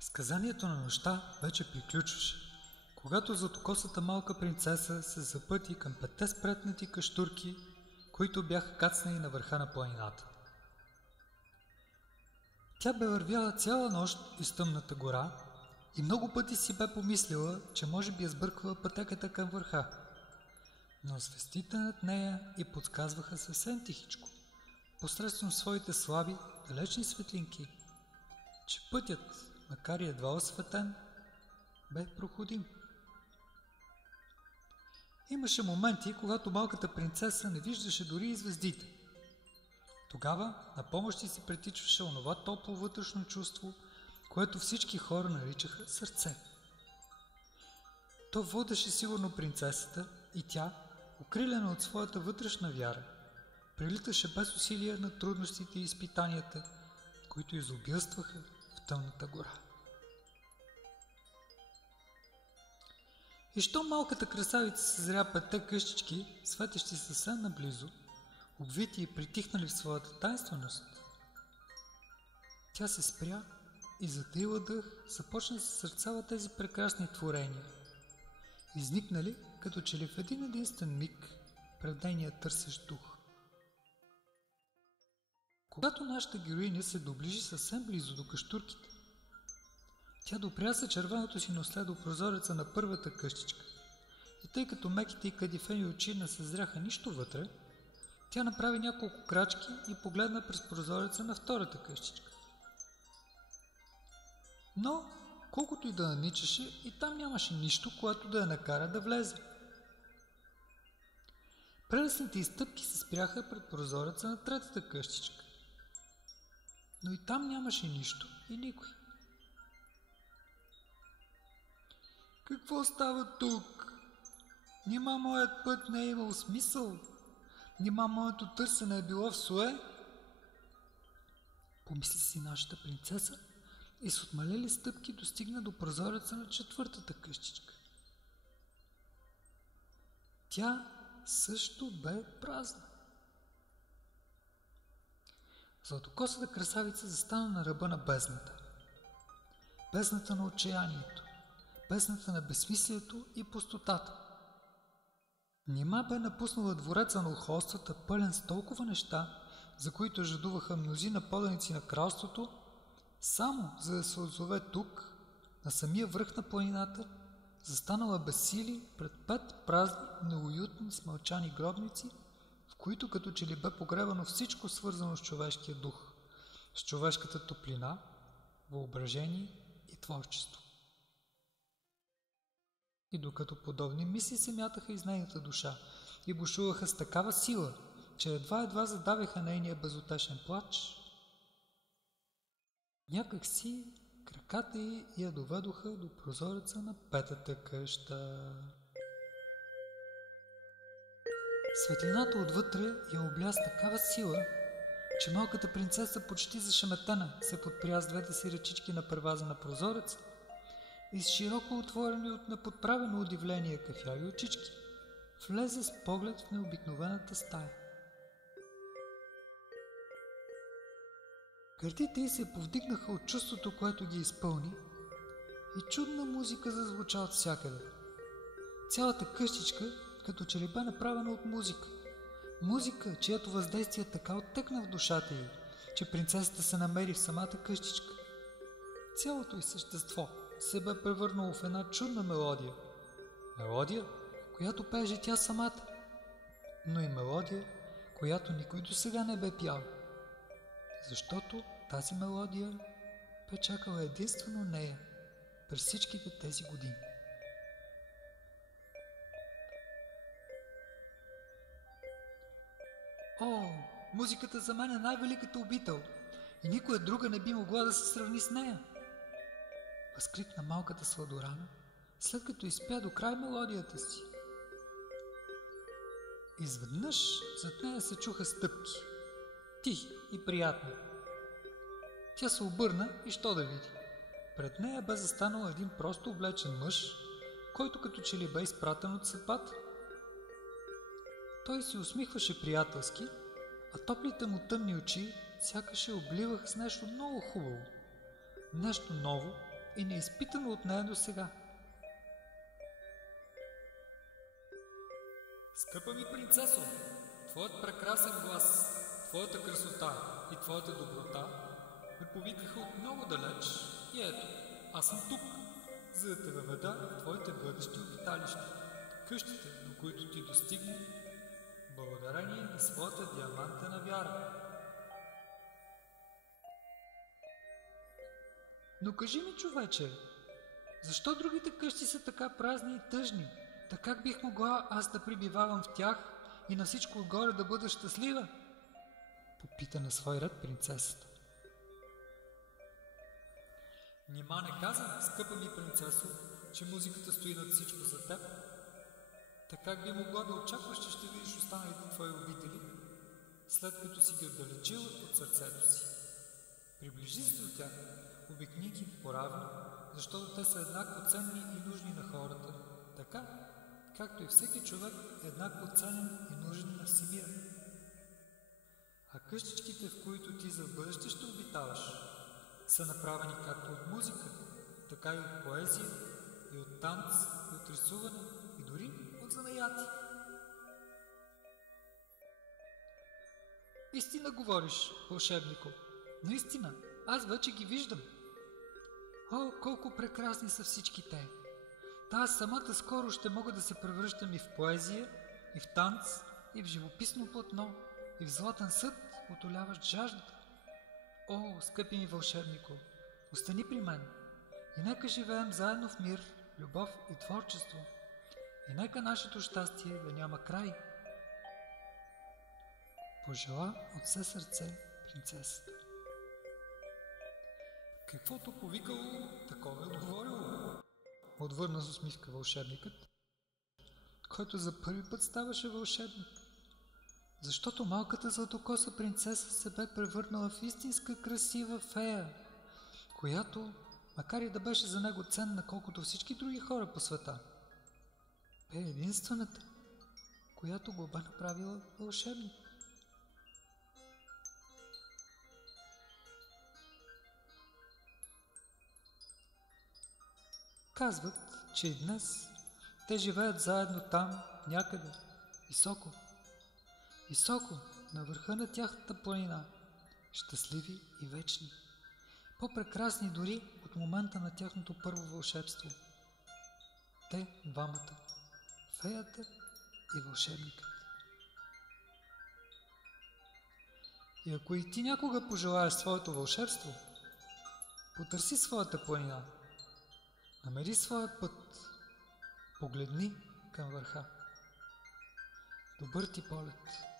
Сказанието на нощта вече приключваше, когато златокосата малка принцеса се запъти към 5 спретнати кащурки, които бяха кацнали на върха на планината. Тя бе вървяла цяла нощ из тъмната гора и много пъти си бе помислила, че може би е сбъркала пътеката към върха. Но звездите над нея й подсказваха съвсем тихичко, посредством своите слаби, далечни светлинки, че пътят, макар и едва осветен, бе проходим. Имаше моменти, когато малката принцеса не виждаше дори и звездите. Тогава на помощ си притичваше онова топло вътрешно чувство, което всички хора наричаха сърце. То водеше сигурно принцесата и тя, укрилена от своята вътрешна вяра, прелиташе без усилия на трудностите и изпитанията, които изобилстваха в тъмната гора. И щом малката красавица съзря 5 къщички, светещи съвсем наблизо, обвити и притихнали в своята тайнственост, тя се спря и затаила дъх започна да се сърцава тези прекрасни творения, изникнали като че ли в един единствен миг пред нейния търсещ дух. Когато нашата героиня се доближи съвсем близо до кащурките, тя допря червеното си носле до прозореца на първата къщичка и тъй като меките и кадифени очи не съзряха нищо вътре, тя направи няколко крачки и погледна през прозореца на втората къщичка. Но, колкото и да наничаше, и там нямаше нищо, което да я накара да влезе. Прелесните изстъпки се спряха пред прозореца на третата къщичка, но и там нямаше нищо и никой. Какво става тук? Нима моят път не е имал смисъл? Нима моето търсене е било в суе? Помисли си нашата принцеса и с отмалели стъпки достигна до прозореца на четвъртата къщичка. Тя също бе празна. Златокосата красавица застана на ръба на бездната. Бездната на отчаянието, бездната на безсмислието и пустотата. Нима бе напуснала двореца на ухолствата, пълен с толкова неща, за които жадуваха мнозина поданици на кралството, само за да се отзове тук, на самия връх на планината, застанала без сили пред 5 празни, неуютни, смълчани гробници, в които като че ли бе погребано всичко свързано с човешкия дух, с човешката топлина, въображение и творчество. И докато подобни мисли се мятаха из нейната душа и бушуваха с такава сила, че едва задавяха нейния безутешен плач, някак си краката й я доведоха до прозореца на 5-та къща. Светлината отвътре я обля с такава сила, че малката принцеса почти зашеметена се подпря с двете си ръчички на перваза на прозореца и с широко отворени от неподправено удивление кафяви очички влезе с поглед в необикновената стая. Гърдите й се повдигнаха от чувството, което ги изпълни, и чудна музика зазвуча от всякъде. Цялата къщичка като че ли бе направена от музика. Музика, чието въздействие така оттъкна в душата й, че принцесата се намери в самата къщичка. Цялото й същество се бе превърнало в една чудна мелодия. Мелодия, която пееше тя самата, но и мелодия, която никой досега не бе пял. Защото тази мелодия бе чакала единствено нея през всичките тези години. О, музиката за мен е най-великата обител и никоя друга не би могла да се сравни с нея! Възкликна малката сладорана, след като изпя до край мелодията си. Изведнъж зад нея се чуха стъпки, тихи и приятни. Тя се обърна и що да види? Пред нея бе застанал един просто облечен мъж, който като че ли бе изпратен от съдбата. Той се усмихваше приятелски, а топлите му тъмни очи сякаш я обливаха с нещо много хубаво, нещо ново и неизпитано от нея до сега. Скъпа ми принцесо, твоят прекрасен глас, твоята красота и твоята доброта ме повикаха от много далеч и ето, аз съм тук, за да те въведа в твоите бъдещи обиталища, къщите, до които ти достигне, благодарение на своята диамантена вяра. Но кажи ми, човече, защо другите къщи са така празни и тъжни? Та как бих могла аз да прибивавам в тях и на всичко отгоре да бъда щастлива? Попита на свой ред принцесата. Нима не каза, скъпа ми принцесо, че музиката стои над всичко за теб? Така как би могла да очакваш, че ще видиш останалите твои обители, след като си ги отдалечила от сърцето си? Приближи се до тях, обикни ги поравно, защото те са еднакво ценни и нужни на хората, така, както и всеки човек е еднакво ценен и нужен на всемира. А къщичките, в които ти за бъдеще ще обитаваш, са направени както от музика, така и от поезия, и от танц, и от рисуване, и дори от занаяти. Истина говориш, вълшебнико. Наистина, аз вече ги виждам. О, колко прекрасни са всички те! Та аз самата скоро ще мога да се превръщам и в поезия, и в танц, и в живописно платно, и в златен съд, утоляващ жаждата. О, скъпи ми вълшебнико, остани при мен и нека живеем заедно в мир, любов и творчество. И нека нашето щастие да няма край. Пожела от все сърце принцесата. Каквото повикало, такова е отговорило. Отвърна с усмивка вълшебникът, който за първи път ставаше вълшебник. Защото малката златокоса принцеса се бе превърнала в истинска красива фея, която, макар и да беше за него ценна колкото всички други хора по света, бе единствената, която го бе направила вълшебник. Казват, че и днес те живеят заедно там, някъде, високо. Високо, на върха на тяхната планина, щастливи и вечни, по-прекрасни дори от момента на тяхното първо вълшебство. Те двамата, феята и вълшебникът. И ако и ти някога пожелаеш своето вълшебство, потърси своята планина, намери своя път, погледни към върха. Добър ти полет!